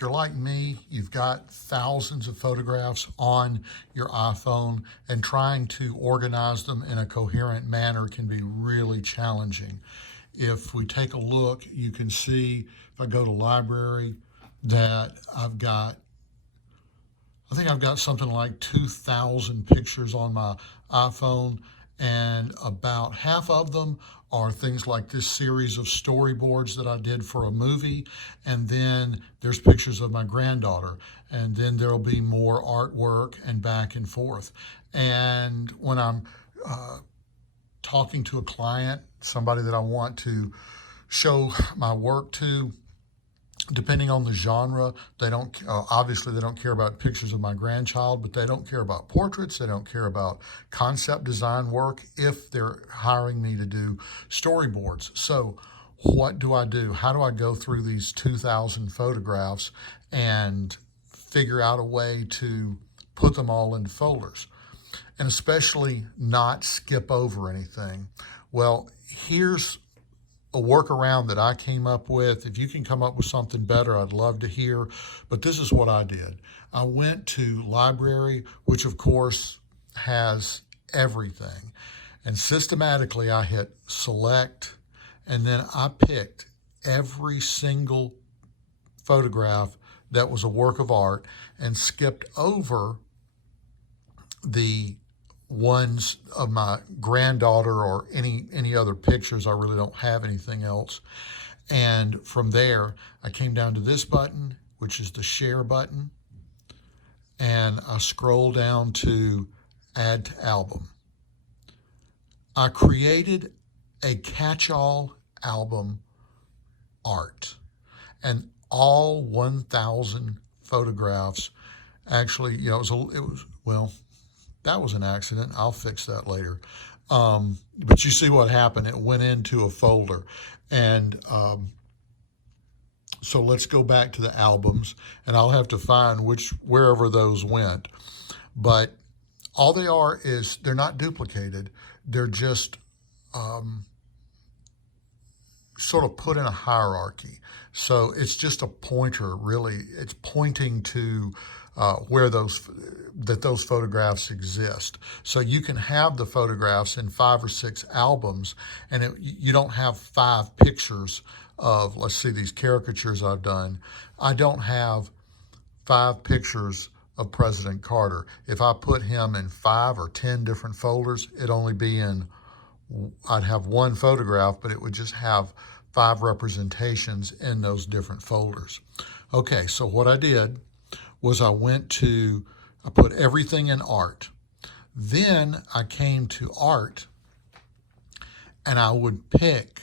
if you're like me, you've got thousands of photographs on your iPhone, and trying to organize them in a coherent manner can be really challenging. If we take a look, you can see if I go to library that I think I've got something like 2,000 pictures on my iPhone, and about half of them are things like this series of storyboards that I did for a movie. And then there's pictures of my granddaughter, and then there'll be more artwork and back and forth. And when I'm talking to a client, somebody that I want to show my work to, depending on the genre, they don't obviously they don't care about pictures of my grandchild, but they don't care about portraits. They don't care about concept design work if they're hiring me to do storyboards. So what do I do? How do I go through these 2,000 photographs and figure out a way to put them all into folders, and especially not skip over anything? Well, here's a workaround that I came up with. If you can come up with something better, I'd love to hear. But this is what I did. I went to library, which of course has everything. And systematically I hit select, and then I picked every single photograph that was a work of art and skipped over the ones of my granddaughter or any other pictures. I really don't have anything else. And from there, I came down to this button, which is the share button, and I scroll down to add to album. I created a catch-all album art, and all 1,000 photographs. Actually, well, that was an accident. I'll fix that later. But you see what happened. It went into a folder. And so let's go back to the albums, and I'll have to find wherever those went. But all they are is they're not duplicated. They're just sort of put in a hierarchy. So it's just a pointer, really. It's pointing to where those photographs exist. So you can have the photographs in 5 or 6 albums, and you don't have 5 pictures of, let's see, these caricatures I've done. I don't have 5 pictures of President Carter. If I put him in 5 or 10 different folders, I'd have one photograph, but it would just have 5 representations in those different folders. Okay, so what I did was I put everything in art. Then I came to art, and I would pick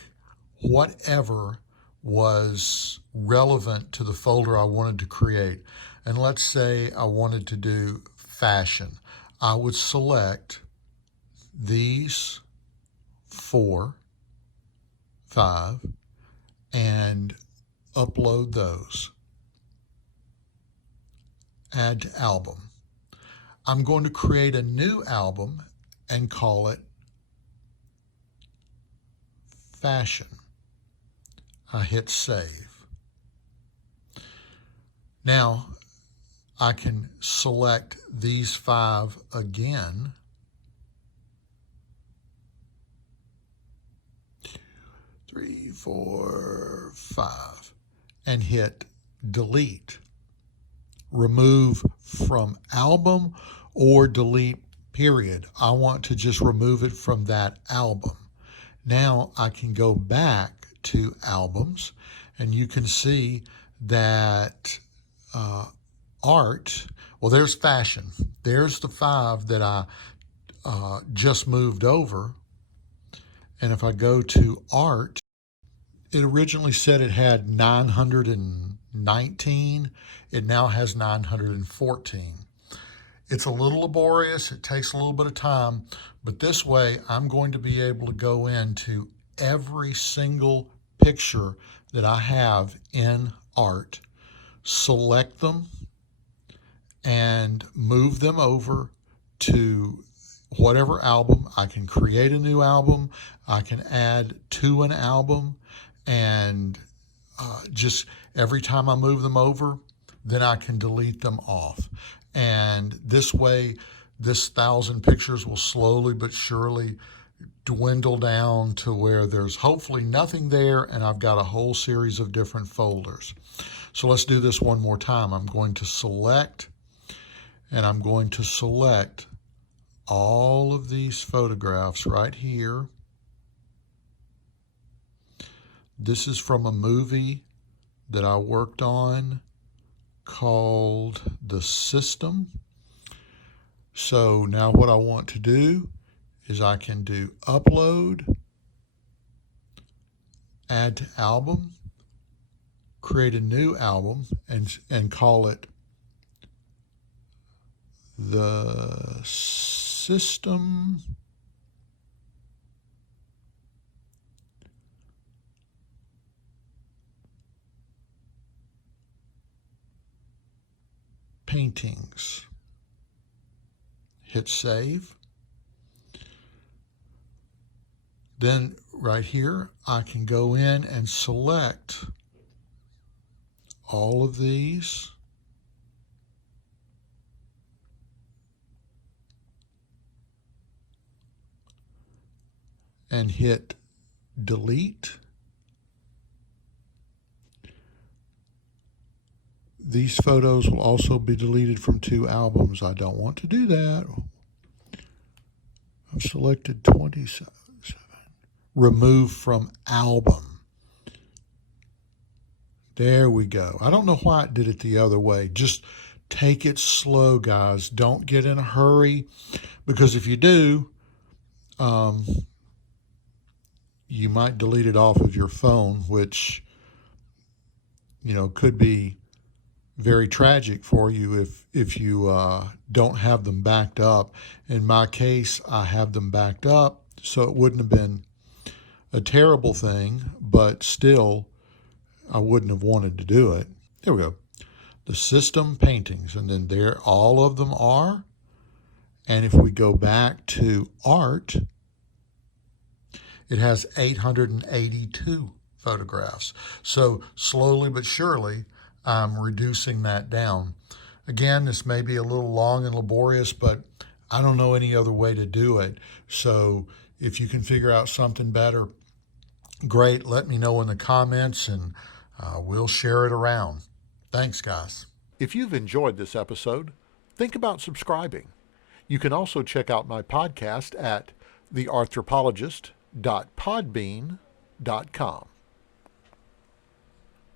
whatever was relevant to the folder I wanted to create. And let's say I wanted to do fashion. I would select these 4, 5, and upload those. Add to album. I'm going to create a new album and call it fashion. I hit save. Now I can select these 5 again. 3, 4, 5, and hit delete. Remove from album or delete period. I want to just remove it from that album. Now I can go back to albums, and you can see that art, well, there's fashion. There's the 5 that I just moved over. And if I go to art, it originally said it had 919. It now has 914. It's a little laborious. It takes a little bit of time, but this way I'm going to be able to go into every single picture that I have in art, select them, and move them over to whatever album. I can create a new album. I can add to an album, and just every time I move them over, then I can delete them off. And this way, this 1,000 pictures will slowly but surely dwindle down to where there's hopefully nothing there, and I've got a whole series of different folders. So let's do this one more time. I'm going to select, and I'm going to select all of these photographs right here. This is from a movie that I worked on called The System. So now what I want to do is I can do upload, add to album, create a new album, and call it The System Paintings. Hit save. Then right here, I can go in and select all of these. And hit delete. These photos will also be deleted from 2 albums. I don't want to do that. I've selected 27. Remove from album. There we go. I don't know why it did it the other way. Just take it slow, guys. Don't get in a hurry, because if you do, you might delete it off of your phone, which, could be very tragic for you if you don't have them backed up. In my case, I have them backed up, so it wouldn't have been a terrible thing, but still, I wouldn't have wanted to do it. There we go. The System Paintings, and then there all of them are. And if we go back to art, it has 882 photographs. So slowly but surely, I'm reducing that down. Again, this may be a little long and laborious, but I don't know any other way to do it. So if you can figure out something better, great. Let me know in the comments, and we'll share it around. Thanks, guys. If you've enjoyed this episode, think about subscribing. You can also check out my podcast at thearthropologist.podbean.com.